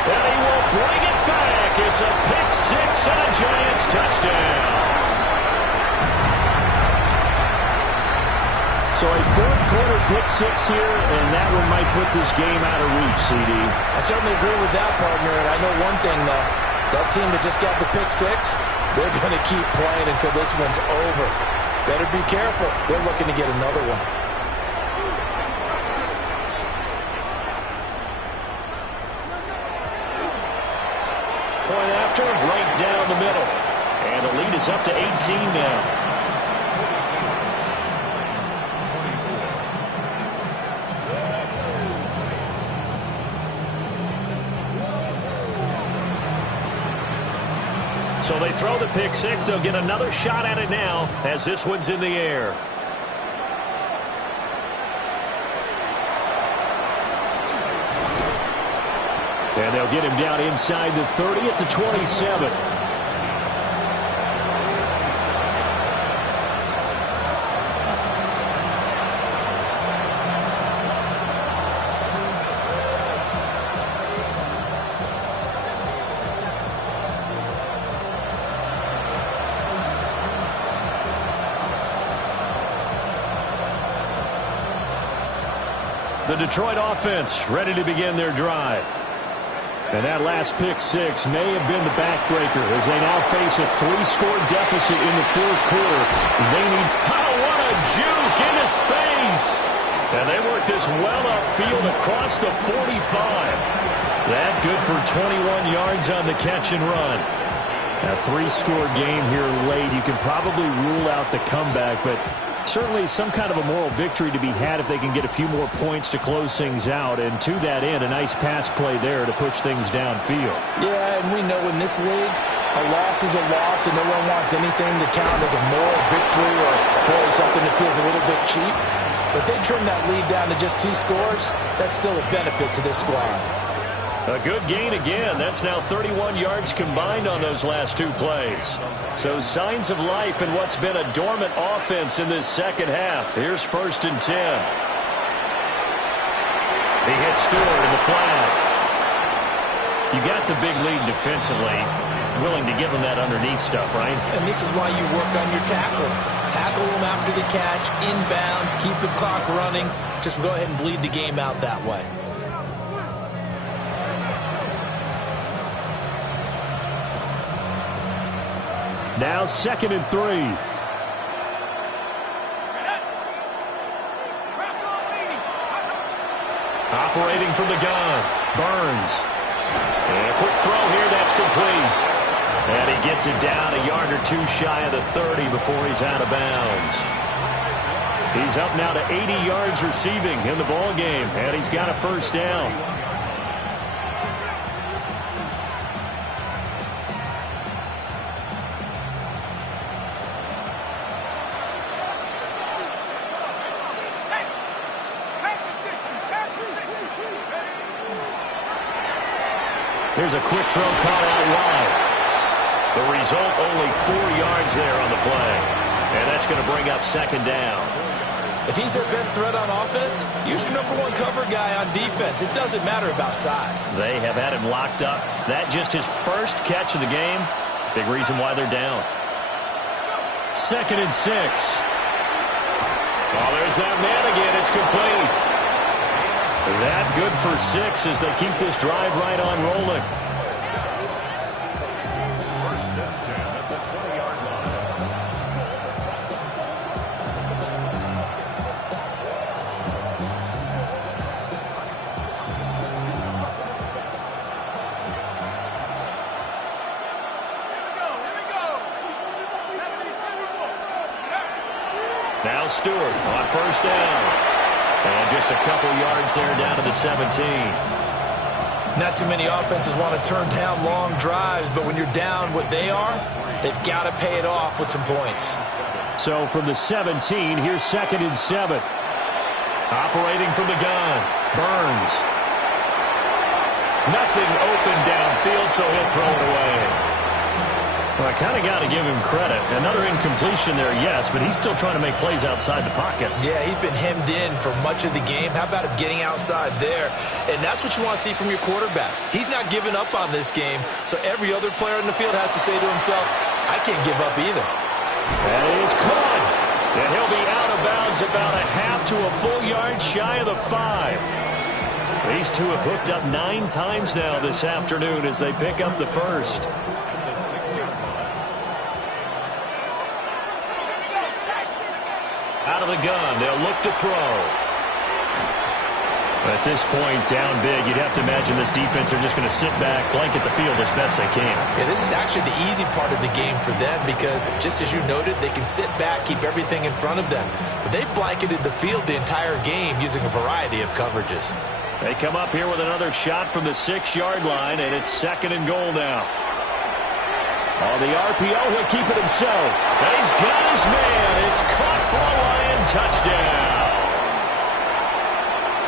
And he will bring it back. It's a pick six and a Giants touchdown. So a fourth quarter pick six here, and that one might put this game out of reach, CD. I certainly agree with that, partner. And I know one thing, though. That team that just got the pick six, they're going to keep playing until this one's over. Better be careful. They're looking to get another one. Point after, right down the middle. And the lead is up to 18 now. So they throw the pick six. They'll get another shot at it now as this one's in the air. And they'll get him down inside the 30 at the 27. The Detroit offense ready to begin their drive. And that last pick six may have been the backbreaker as they now face a 3-score deficit in the fourth quarter. They need... Oh, what a juke into space! And they work this well upfield across the 45. That good for 21 yards on the catch and run. A 3-score game here late. You can probably rule out the comeback, but certainly some kind of a moral victory to be had if they can get a few more points to close things out. And to that end, a nice pass play there to push things downfield. Yeah, and we know in this league, a loss is a loss, and no one wants anything to count as a moral victory or, boy, something that feels a little bit cheap. But if they trim that lead down to just 2 scores, that's still a benefit to this squad. A good gain again. That's now 31 yards combined on those last 2 plays. So signs of life in what's been a dormant offense in this second half. Here's 1st and 10. He hits Stewart in the flag. You got the big lead defensively. Willing to give him that underneath stuff, right? And this is why you work on your tackle. Tackle him after the catch, inbounds, keep the clock running. Just go ahead and bleed the game out that way. Now 2nd and 3. Operating from the gun, Burns. And a quick throw here, that's complete. And he gets it down a yard or 2 shy of the 30 before he's out of bounds. He's up now to 80 yards receiving in the ball game, and he's got a 1st down. Here's a quick throw caught out wide. The result, only 4 yards there on the play. And that's going to bring up second down. If he's their best threat on offense, use your #1 cover guy on defense. It doesn't matter about size. They have had him locked up. That just his first catch of the game. Big reason why they're down. 2nd and 6. Oh, there's that man again. It's complete. That good for 6 as they keep this drive right on rolling. Now Stewart on 1st down. And just a couple yards there down to the 17. Not too many offenses want to turn down long drives, but when you're down what they are, they've got to pay it off with some points. So from the 17, here's 2nd and 7. Operating from the gun, Burns. Nothing open downfield, so he'll throw it away. Well, I kind of got to give him credit. Another incompletion there, yes, but he's still trying to make plays outside the pocket. Yeah, he's been hemmed in for much of the game. How about him getting outside there? And that's what you want to see from your quarterback. He's not giving up on this game, so every other player in the field has to say to himself, I can't give up either. That is caught. And he'll be out of bounds about a half to a full yard shy of the 5. These two have hooked up 9 times now this afternoon as they pick up the first. Out of the gun, they'll look to throw. At this point, down big, you'd have to imagine this defense are just going to sit back, blanket the field as best they can. Yeah, this is actually the easy part of the game for them because, just as you noted, they can sit back, keep everything in front of them. But they've blanketed the field the entire game using a variety of coverages. They come up here with another shot from the 6-yard line, and it's 2nd and goal now. On the RPO, he'll keep it himself. And he's got his man. It's caught for a Lion touchdown.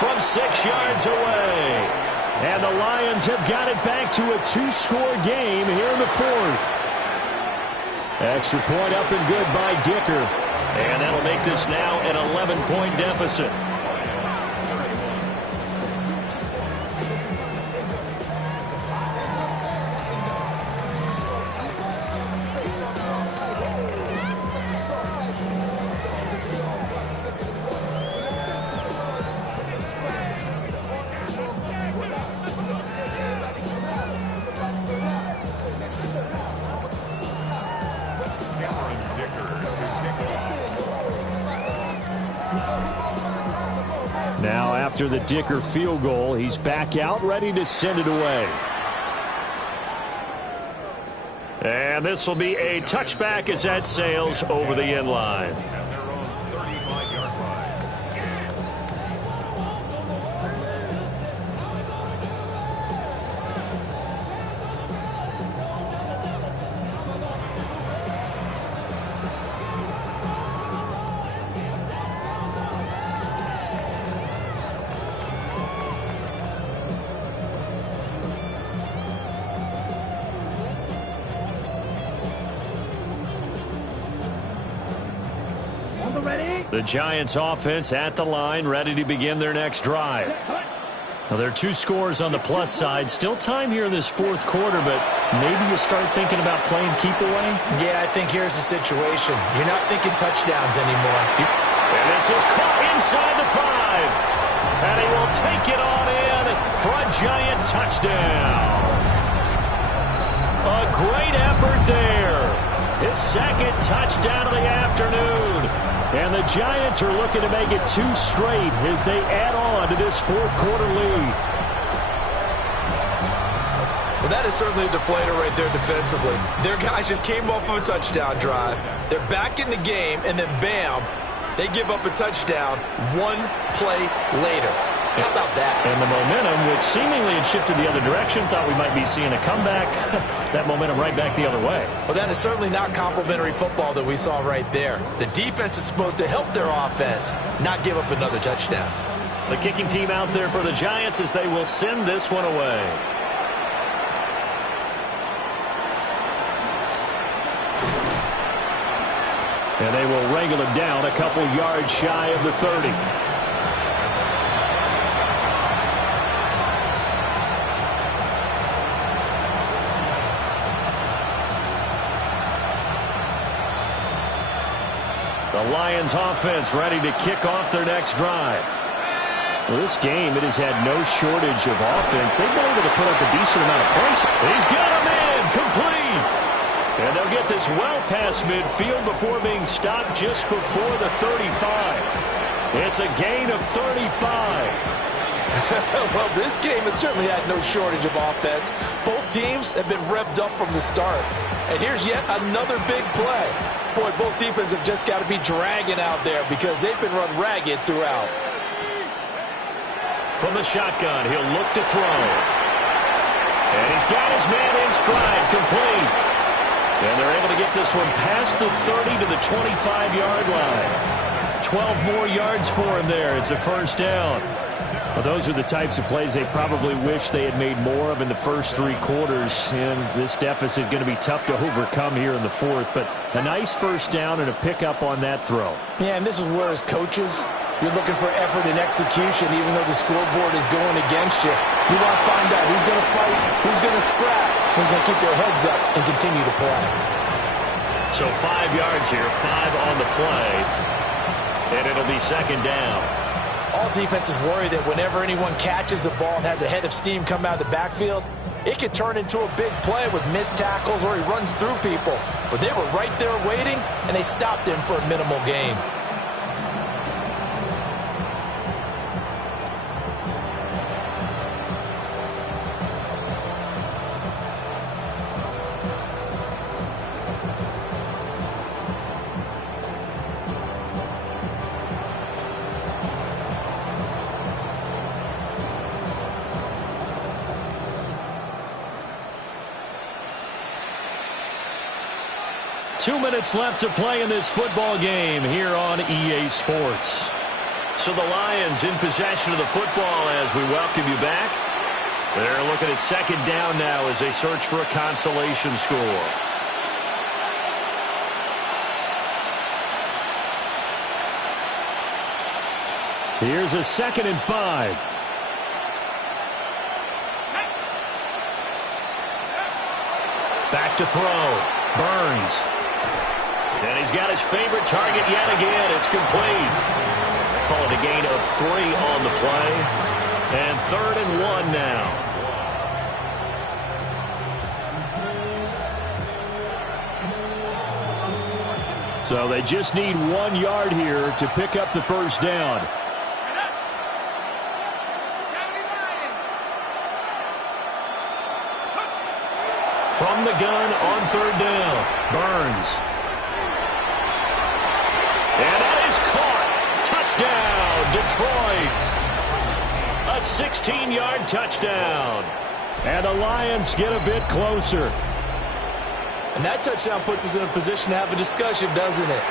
From 6 yards away. And the Lions have got it back to a 2-score game here in the 4th. Extra point up and good by Dicker. And that'll make this now an 11-point deficit. Now after the Dicker field goal, he's back out ready to send it away. And this will be a touchback as that sails over the end line. The Giants offense at the line, ready to begin their next drive. Now, there are 2 scores on the plus side. Still time here in this 4th quarter, but maybe you start thinking about playing keep away? Yeah, I think here's the situation. You're not thinking touchdowns anymore. And this is caught inside the 5. And he will take it on in for a Giant touchdown. A great effort there. His 2nd touchdown of the afternoon. And the Giants are looking to make it 2 straight as they add on to this 4th quarter lead. Well, that is certainly a deflator right there defensively. Their guys just came off of a touchdown drive. They're back in the game, and then bam, they give up a touchdown 1 play later. How about that? And the momentum, which seemingly had shifted the other direction, thought we might be seeing a comeback. That momentum right back the other way. Well, that is certainly not complimentary football that we saw right there. The defense is supposed to help their offense, not give up another touchdown. The kicking team out there for the Giants as they will send this one away. And they will wrangle him down a couple yards shy of the 30. The Lions offense ready to kick off their next drive. Well, this game, it has had no shortage of offense. They've been able to put up a decent amount of points. He's got a man complete. And they'll get this well past midfield before being stopped just before the 35. It's a gain of 35. Well, this game has certainly had no shortage of offense. Both teams have been revved up from the start. And here's yet another big play. Boy, both defenses have just got to be dragging out there because they've been run ragged throughout. From the shotgun, he'll look to throw. And he's got his man in stride, complete. And they're able to get this one past the 30 to the 25-yard line. 12 more yards for him there. It's a first down. Well, those are the types of plays they probably wish they had made more of in the first 3 quarters. And this deficit going to be tough to overcome here in the fourth. But a nice first down and a pickup on that throw. Yeah, and this is where, as coaches, you're looking for effort and execution, even though the scoreboard is going against you. You want to find out who's going to fight, who's going to scrap, who's going to keep their heads up and continue to play. So 5 yards here, 5 on the play, and it'll be second down. All defenses worry that whenever anyone catches the ball and has a head of steam come out of the backfield, it could turn into a big play with missed tackles or he runs through people. But they were right there waiting, and they stopped him for a minimal gain. Two minutes left to play in this football game here on EA Sports. So the Lions in possession of the football as we welcome you back. They're looking at second down now as they search for a consolation score. Here's a 2nd and 5. Back to throw. Burns. And he's got his favorite target yet again. It's complete. Call it a gain of 3 on the play. And 3rd and 1 now. So they just need 1 yard here to pick up the first down. From the gun on 3rd down. Burns. And that is caught. Touchdown, Detroit. A 16-yard touchdown. And the Lions get a bit closer. And that touchdown puts us in a position to have a discussion, doesn't it?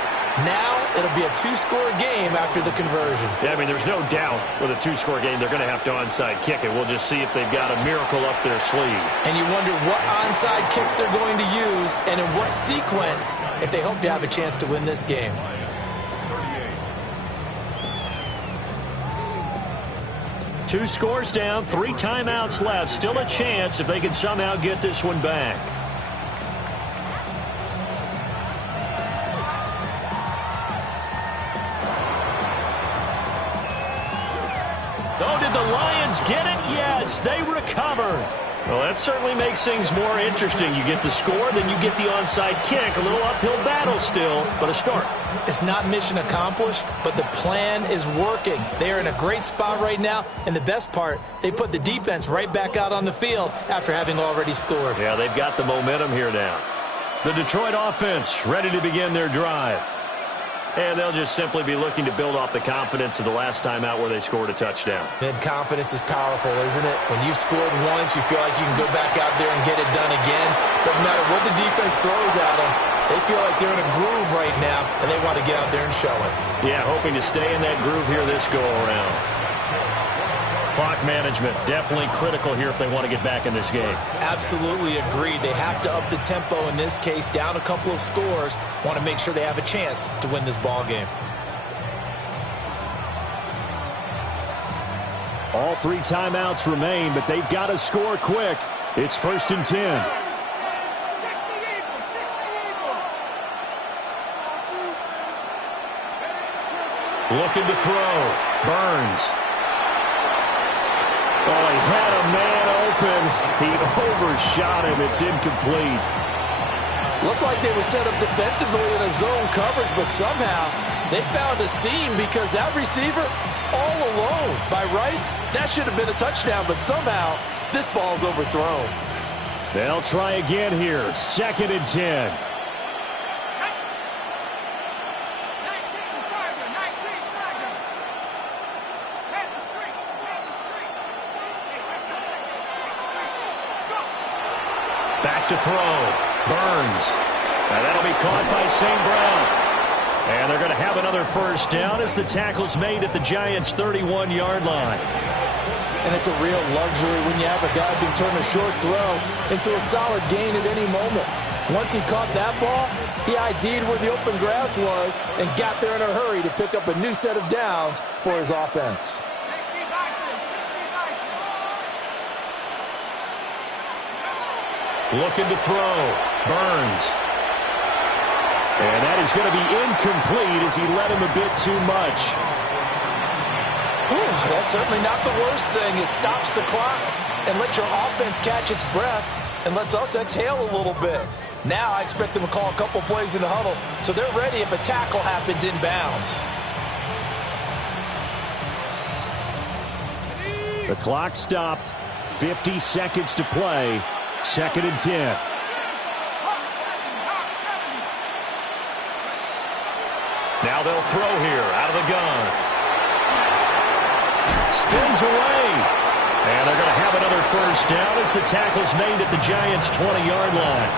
Now it'll be a 2-score game after the conversion. Yeah, I mean, there's no doubt with a 2-score game they're going to have to onside kick it. We'll just see if they've got a miracle up their sleeve. And you wonder what onside kicks they're going to use and in what sequence if they hope to have a chance to win this game. Two scores down, 3 timeouts left. Still a chance if they can somehow get this one back. Oh, did the Lions get it? Yes, they recovered. Well, that certainly makes things more interesting. You get the score, then you get the onside kick. A little uphill battle still, but a start. It's not mission accomplished, but the plan is working. They are in a great spot right now, and the best part, they put the defense right back out on the field after having already scored. Yeah, they've got the momentum here now. The Detroit offense ready to begin their drive. And they'll just simply be looking to build off the confidence of the last time out where they scored a touchdown. And confidence is powerful, isn't it? When you've scored once, you feel like you can go back out there and get it done again. Doesn't matter what the defense throws at them. They feel like they're in a groove right now, and they want to get out there and show it. Yeah, hoping to stay in that groove here this go-around. Clock management, definitely critical here if they want to get back in this game. Absolutely agreed. They have to up the tempo in this case, down a couple of scores. Want to make sure they have a chance to win this ball game. All 3 timeouts remain, but they've got to score quick. It's 1st and 10. Looking to throw. Burns. Oh, he had a man open. He overshot him. It's incomplete. Looked like they were set up defensively in a zone coverage, but somehow they found a seam because that receiver all alone. By rights, that should have been a touchdown, but somehow this ball's overthrown. They'll try again here. 2nd and 10. Back to throw. Burns. And that'll be caught by St. Brown. And they're going to have another first down as the tackle's made at the Giants' 31-yard line. And it's a real luxury when you have a guy who can turn a short throw into a solid gain at any moment. Once he caught that ball, he ID'd where the open grass was and got there in a hurry to pick up a new set of downs for his offense. Looking to throw. Burns. And that is going to be incomplete as he led him a bit too much. That's certainly not the worst thing. It stops the clock and lets your offense catch its breath and lets us exhale a little bit. Now I expect them to call a couple plays in the huddle so they're ready if a tackle happens inbounds. The clock stopped. 50 seconds to play. 2nd and 10. Now they'll throw here out of the gun. Spins away. And they're going to have another first down as the tackle's made at the Giants' 20-yard line.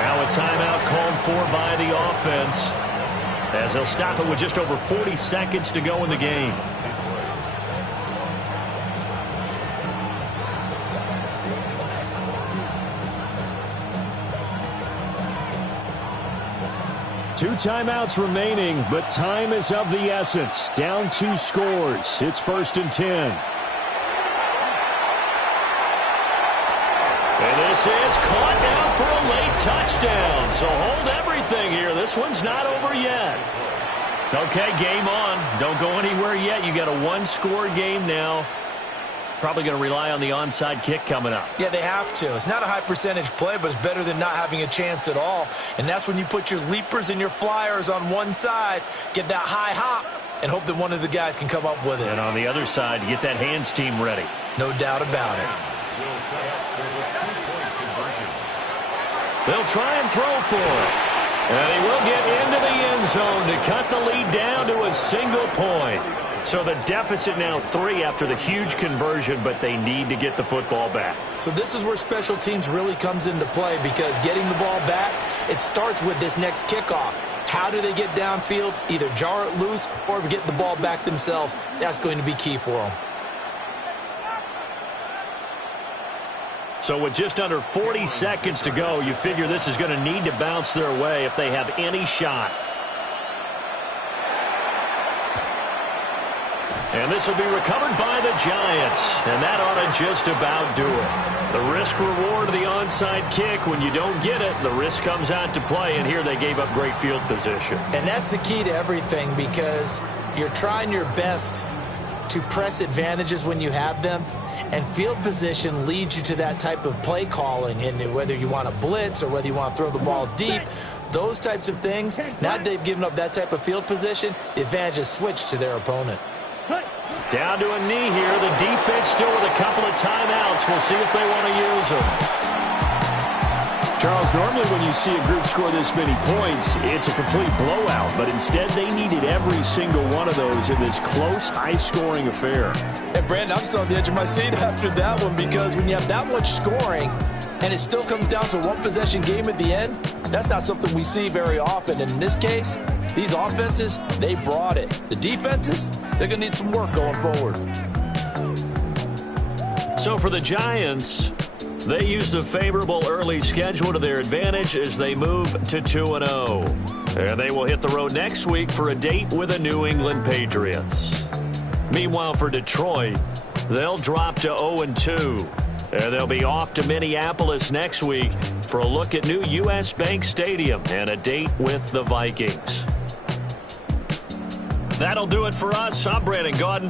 Now a timeout called for by the offense as they'll stop it with just over 40 seconds to go in the game. Two timeouts remaining, but time is of the essence. Down 2 scores. It's 1st and 10. And this is caught down for a late touchdown. So hold everything here. This one's not over yet. Okay, game on. Don't go anywhere yet. You got a 1-score game now. Probably going to rely on the onside kick coming up. Yeah, they have to. It's not a high percentage play, but it's better than not having a chance at all. And that's when you put your leapers and your flyers on one side, get that high hop, and hope that one of the guys can come up with it. And on the other side, you get that hands team ready. No doubt about it. They'll try and throw for it. And he will get into the end zone to cut the lead down to a single point. So the deficit now 3 after the huge conversion, but they need to get the football back. So this is where special teams really comes into play because getting the ball back, it starts with this next kickoff. How do they get downfield? Either jar it loose or get the ball back themselves. That's going to be key for them. So with just under 40 seconds to go, you figure this is going to need to bounce their way if they have any shot. And this will be recovered by the Giants. And that ought to just about do it. The risk-reward of the onside kick, when you don't get it, the risk comes out to play. And here they gave up great field position. And that's the key to everything because you're trying your best to press advantages when you have them. And field position leads you to that type of play calling. And whether you want to blitz or whether you want to throw the ball deep, those types of things, now that they've given up that type of field position, the advantage is switched to their opponent. Down to a knee here. The defense still with a couple of timeouts. We'll see if they want to use them. Charles, normally when you see a group score this many points, it's a complete blowout. But instead, they needed every single one of those in this close, high-scoring affair. And, Brandon, I'm still on the edge of my seat after that one because when you have that much scoring and it still comes down to a one-possession game at the end, that's not something we see very often. And in this case, these offenses, they brought it. The defenses, they're going to need some work going forward. So for the Giants, they used a favorable early schedule to their advantage as they move to 2-0. And they will hit the road next week for a date with the New England Patriots. Meanwhile, for Detroit, they'll drop to 0-2. And they'll be off to Minneapolis next week for a look at new U.S. Bank Stadium and a date with the Vikings. That'll do it for us. I'm Brandon Gaudin.